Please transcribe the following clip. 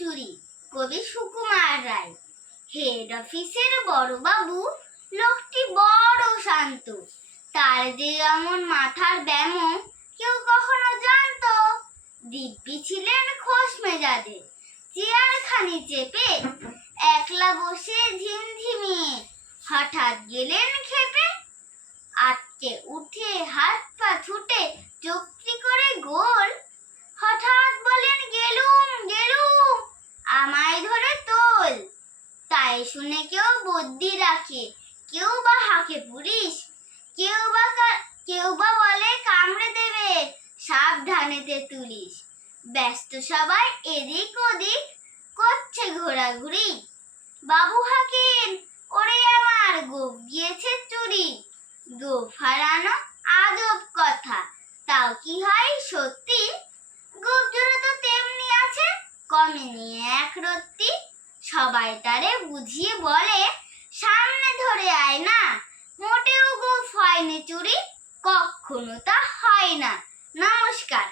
চুরি। কবি সুকুমার রায়। হেড অফিসের বড় বাবু লোকটি বড় শান্ত, তার যে এমন মাথার ব্যামো কেউ কখনো জানতো। দিব্যি ছিলেন খোশ মেজাজে, চেয়ারখানি চেপে একলা বসে ঝিমঝিমিয়ে হঠাৎ গেলেন খেপে। আটকে উঠে হাত পা ছুটে চোখটি করে গোল, হঠাৎ বলেন গেলুম গেলুম, আমায় ধরে তোল। তাই শুনে কেউ বুদ্ধি রাখে, কেউ বা হাঁকে পুলিশ, কেউ বা বলে কামড়ে দেবে, সাবধানেতে তুলিস। ব্যস্ত সবাই এদিক ওদিক করছে ঘোরাঘুরি। বাবু হাকিম, ওরে আমার গোঁফ গিয়েছে চুরি। গোঁফ হারানো আজব কথা, তাও কি হয় সত্যি? গোঁফ জোড়া তো তেমনি আছে, কমেনি এক রত্তি। সবাই তারে বুঝিয়ে বলে, সামনে ধরে আয় না, মোটেও গোঁফ হয়নি চুরি, কখনো তা হয় না। নমস্কার।